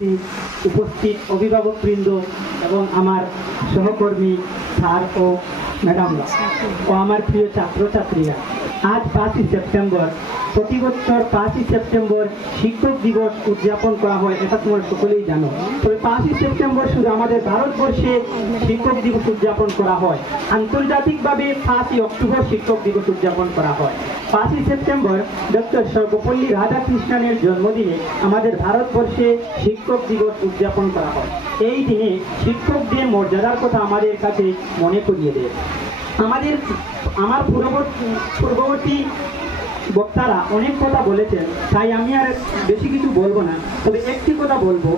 উপস্থিত অভিভাবকবৃন্দ এবং আমার সহকর্মী স্যার ও ম্যাডামরা ও আমার প্রিয় ছাত্রছাত্রীরা, আজ 5ই সেপ্টেম্বর। প্রতি বছর 5ই সেপ্টেম্বর শিক্ষক দিবস উদযাপন করা হয়, এটা তোমরা সকলেই জানো। তবে 5ই সেপ্টেম্বর শুধু আমাদের ভারতবর্ষে শিক্ষক দিবস উদযাপন করা হয়, আন্তর্জাতিকভাবে 5ই অক্টোবর শিক্ষক দিবস উদযাপন করা হয়। 5ই সেপ্টেম্বর ডক্টর সর্বপল্লী রাধাকৃষ্ণনের জন্মদিনে আমাদের ভারতবর্ষে শিক্ষক দিবস উদযাপন করা হয়। এই দিনে শিক্ষকদের মর্যাদার কথা আমাদের কাছে মনে করিয়ে দেয়। আমার পূর্ববর্তী বক্তারা অনেক কথা বলেছেন, তাই আমি আর বেশি কিছু বলবো না। তবে একটি কথা বলবো,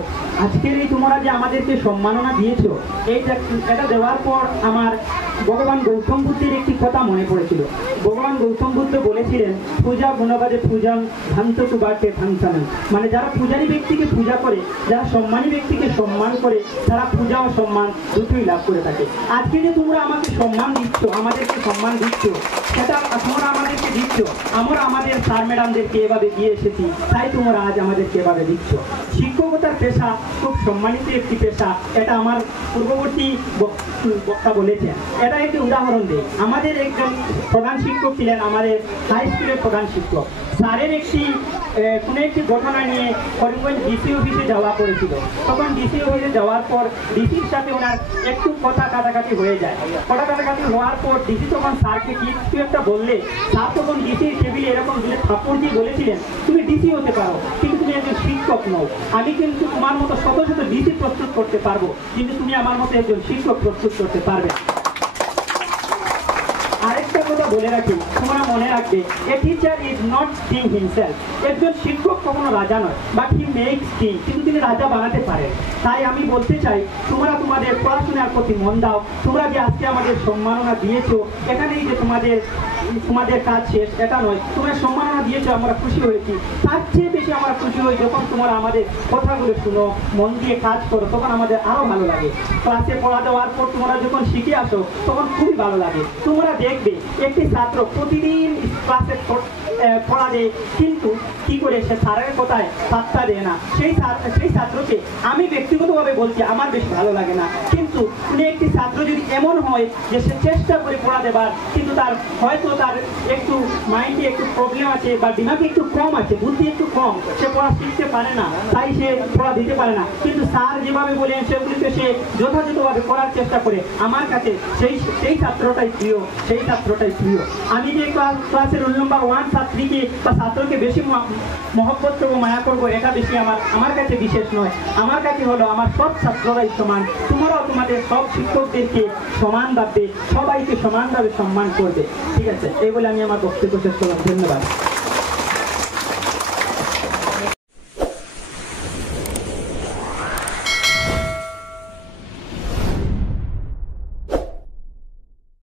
আজকের এই তোমরা যে আমাদেরকে সম্মাননা দিয়েছো, এটা দেওয়ার পর আমার ভগবান গৌতম বুদ্ধের একটি কথা মনে পড়েছিল। ভগবান গৌতম বুদ্ধ বলেছিলেন, পূজা গুণবাদে পূজা ধান্ত তুবাকে ধানসানন, মানে যারা পূজারী ব্যক্তিকে পূজা করে, যারা সম্মানী ব্যক্তিকে সম্মান করে, তারা পূজা ও সম্মান দুটোই লাভ করে থাকে। আজকে যে তোমরা আমাকে সম্মান দিচ্ছ, আমাদেরকে সম্মান দিচ্ছ, সেটা তোমরা আমাদেরকে দিচ্ছ, আমরা আমাদের স্যার ম্যাডামদেরকে এভাবে দিয়ে এসেছি, তাই তোমরা আজ আমাদেরকে এভাবে দিচ্ছ। শিক্ষকতার পেশা খুব সম্মানিত একটি পেশা, এটা আমার পূর্ববর্তী বক্তা বলেছেন। এটা একটি উদাহরণ দেয়। আমাদের একজন প্রধান শিক্ষক ছিলেন, আমাদের হাই স্কুলের প্রধান শিক্ষক। স্যারের কোনো একটি ঘটনা নিয়ে করিমগঞ্জ ডিসি অফিসে যাওয়া করেছিল। তখন ডিসি অফিসে যাওয়ার পর ডিসির সাথে ওনার একটু কথা কাটাকাটি হয়ে যায়। কথা কাটাকাটি হওয়ার পর ডিসি তখন স্যারকে কিছু একটা বললে, স্যার তখন ডিসির টেবিলে এরকম থাপ্পড় দিয়ে বলেছিলেন, তুমি ডিসি হতে পারো, কিন্তু তুমি একজন শিক্ষক নও। আমি কিন্তু তোমার মতো শত শত ডিসি প্রস্তুত করতে পারবো, কিন্তু তুমি আমার মতো একজন শিক্ষক প্রস্তুত করতে পারবে। আরেকটা কথা বলে রাখি, তোমরা মনে রাখবে, a teacher is not king himself. একজন শিক্ষক কখনো রাজা নয়, বাট হি মেক্স কিং, কিন্তু তিনি রাজা বানাতে পারেন। তাই আমি বলতে চাই, তোমরা তোমাদের পড়াশোনার প্রতি মন দাও। তোমরা যে আজকে আমাদের সম্মাননা দিয়েছো, এখানেই যে তোমাদের কাজ শেষ এটা নয়। তোমরা সম্মাননা দিয়েছো, আমরা খুশি হয়েছি। তার চেয়ে বেশি আমরা খুশি হই যখন তোমরা আমাদের কথাগুলো শুনো, মন দিয়ে কাজ করো, তখন আমাদের আরো ভালো লাগে। ক্লাসে পড়া দেওয়ার পর তোমরা যখন শিখে আসো, তখন খুবই ভালো লাগে। তোমরা দেখবে একটি ছাত্র প্রতিদিন ক্লাসে পড়া দেয়, কিন্তু কি করে সে স্যারের কথায় পাত্তা দেয় না। সেই ছাত্রকে আমি ব্যক্তিগতভাবে বলছি, আমার বেশ ভালো লাগে না। কিন্তু একটি ছাত্র যদি এমন হয় যে সে চেষ্টা করে পড়া দেবার, কিন্তু তার হয়তো তার একটু মাইন্ডে একটু প্রবলেম আছে, বা দিমাগে একটু কম আছে, বুদ্ধি একটু কম, সে পড়া শিখতে পারে না, তাই সে পড়া দিতে পারে না। কিন্তু স্যার যেভাবে বলেন সেগুলিতে সে যথাযথভাবে পড়ার চেষ্টা করে, আমার কাছে সেই ছাত্রটাই প্রিয়, সেই ছাত্রটাই প্রিয়। আমি যে ক্লাসের রোল নম্বর 1 ছাত্রীকে বা ছাত্রকে বেশি মহব্বত করবো, মায়া করবো, এটা বেশি আমার কাছে বিশেষ নয়। আমার কাছে হলো আমার সব ছাত্ররাই সমান। তোমরাও তোমাদের সব শিক্ষকদেরকে সমান ভাববে, সবাইকে সমানভাবে সম্মান করবে। ঠিক আছে, এই বলে আমি আমার বক্তব্য শেষ করলাম। ধন্যবাদ।